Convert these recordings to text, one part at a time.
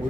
All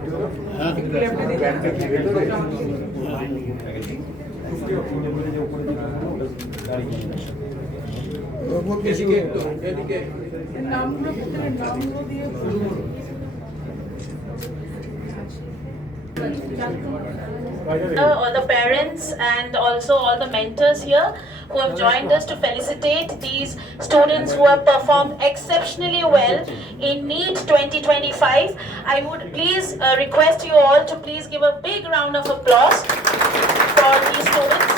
the parents and also all the mentors here who have joined us to felicitate these students who have performed exceptionally well in NEET 2025. I would please request you all to please give a big round of applause for these students.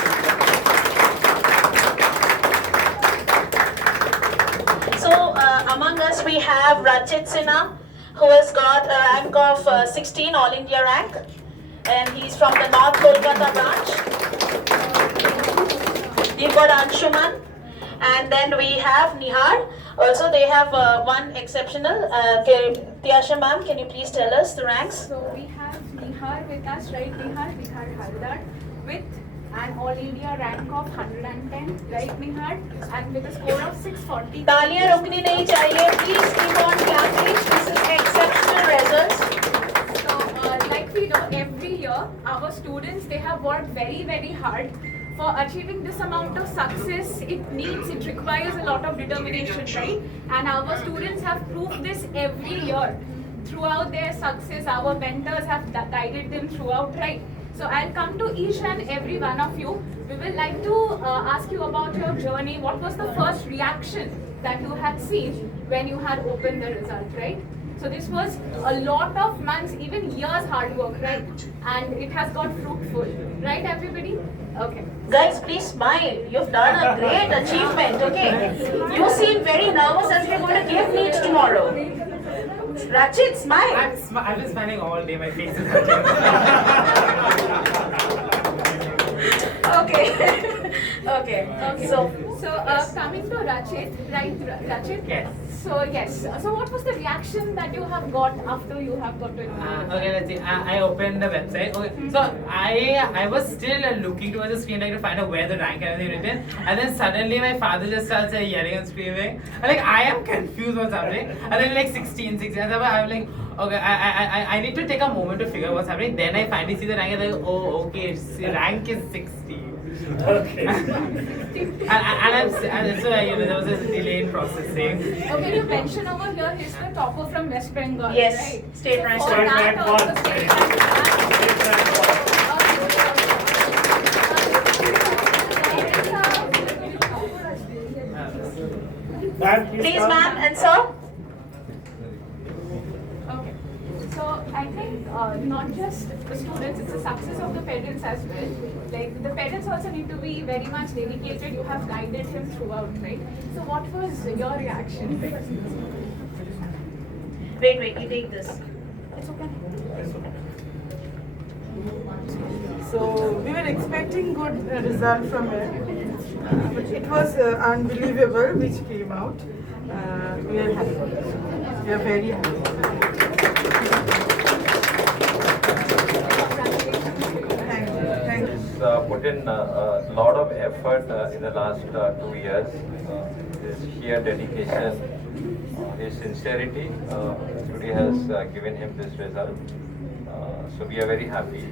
So among us we have Rachit Sinha, who has got a rank of 16, All India rank, and he's from the North Kolkata branch. We've got Anshuman, and then we have Nihar. Also, they have one exceptional. Tiyasha ma'am, can you please tell us the ranks? So we have Nihar with us, right? Nihar Haldar with an All India rank of 110, right Nihar? And with a score of 640. तालियां रुकनी नहीं चाहिए. Please keep on clapping. This is exceptional results. So like we know, every year our students, they have worked very, very hard. For achieving this amount of success, it requires a lot of determination, right? And our students have proved this every year. Throughout their success, our mentors have guided them throughout, right? So I'll come to each and every one of you. We will like to ask you about your journey. What was the first reaction that you had seen when you had opened the result, right? So this was a lot of months, even years hard work, right? And it has got fruitful, right everybody? Okay. Guys, please smile. You've done a great achievement, okay? You seem very nervous as we're going to give NEET tomorrow. Rachit, smile. I've been smiling all day, my face is hurting. Okay. Okay. So coming to Rachit, right? Rachit? Yes. So yes. So what was the reaction that you have got after you have got to Okay, let's see. I opened the website. Okay, so I was still looking towards the screen like to find out where the rank and everything written, and then suddenly my father just starts yelling and screaming. Like I am confused what's happening. And then like 16, and I'm like, okay, I need to take a moment to figure out what's happening. Then I finally see the rank and like, oh, okay, rank is 60. Okay. and so there was a delay in processing. Okay, you mentioned over here he's the topper from West Bengal. Yes, right? state rank. For State that rank also one. state rank. Please, ma'am and sir. Okay. So I think not just the students, it's the success of the parents as well. Like the parents also need to be very much dedicated. You have guided him throughout, right? So what was your reaction? Wait, you take this. It's okay. So we were expecting good result from it, but it was unbelievable which came out. We are happy. We are very happy. Thank you. Put in a lot of effort in the last 2 years. His sheer dedication, his sincerity today has given him this result. So we are very happy.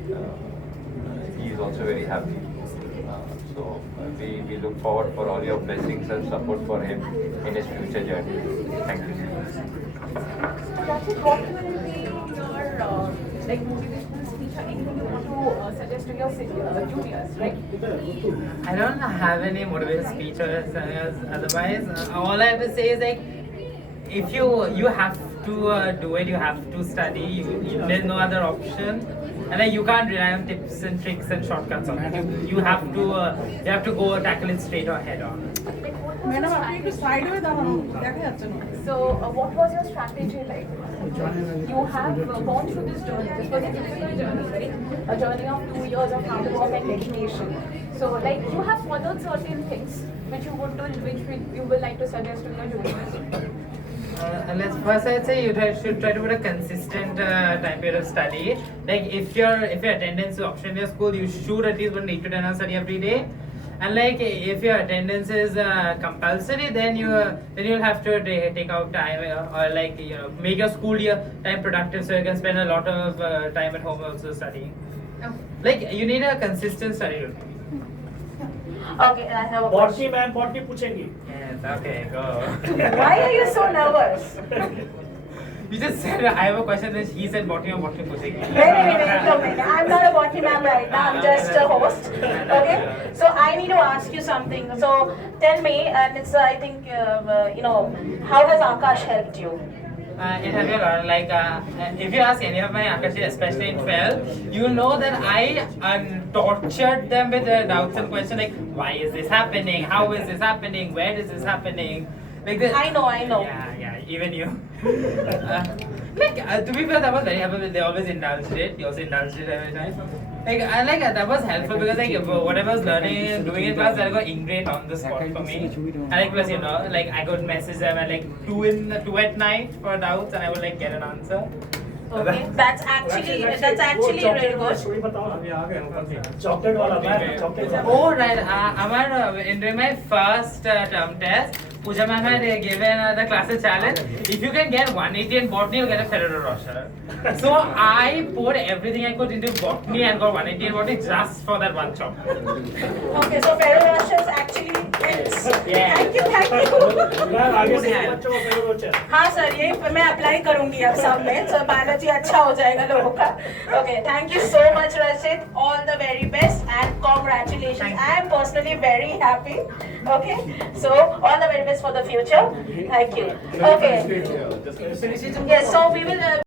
He is also very happy. So we look forward for all your blessings and support for him in his future journey. Thank you. Rachit, what will be your like motivational speech or anything you want to suggest to your juniors, right? I don't have any motivational speech or something else. Otherwise, all I have to say is like, if you have to do it, you have to study. There's no other option, and like you can't rely on tips and tricks and shortcuts on it. You have to go tackle it straight or head on. Madam, আপনি একটু side হয়ে দাঁড়ানো দেখা যাচ্ছে না So, what was your strategy like? You have gone through this journey. This was a difficult journey, right? A journey of 2 years of hard work and dedication. So, like you have followed certain things which you would like to suggest to your juniors. First, I'd say you should try to put a consistent time period of study. Like if your attendance is optional in your school, you should at least put 8 to 10 hours study every day. And like if your attendance is compulsory, then you'll have to take out time or like make your school year time productive, so you can spend a lot of time at home also studying. Like you need a consistent study routine. Okay, I have a botany question. Ma'am botany पूछेंगी Yes, okay, go. Why are you so nervous? You just said I have a question, then he said botany or botany pushing. Wait. I'm not a botany ma'am right now. I'm just a host. Okay. So I need to ask you something. So tell me, and it's I think how has Akash helped you? It has been a lot. Like if you ask any of my Akashi, especially in 12, you know that I tortured them with doubts and questions like, why is this happening? How is this happening? Where is this happening? Like this. I know. Yeah, even you. To be fair, that was very helpful. They always indulged it. You also indulged it every time. Like that was helpful because like whatever I was learning and doing in class, that got ingrained on the spot for me. And like plus like I could message them at like 2 at night for doubts, and I would like get an answer. Okay. That's actually really good. Story बताओ chocolate वाला ma'am chocolate Oh right, during my first term test, Pooja ma'am had given the class a challenge. If you can get 180 in botany, you get a Ferrero Rocher. So I poured everything I could into botany and got 180 in botany just for that one chocolate. Okay. So Ferrero Rochers actually helps. Yeah. Thank you. Ma'am आगे से बच्चों को favourite होता है हाँ sir, ये मैं apply करूंगी अब सब में, तो बायोलॉजी अच्छा हो जाएगा लोगों का. Okay, thank you so much Rashid. All the very best and congratulations. I am personally very happy. Okay, so all the very best for the future. Thank you. Okay. Yes, so we will.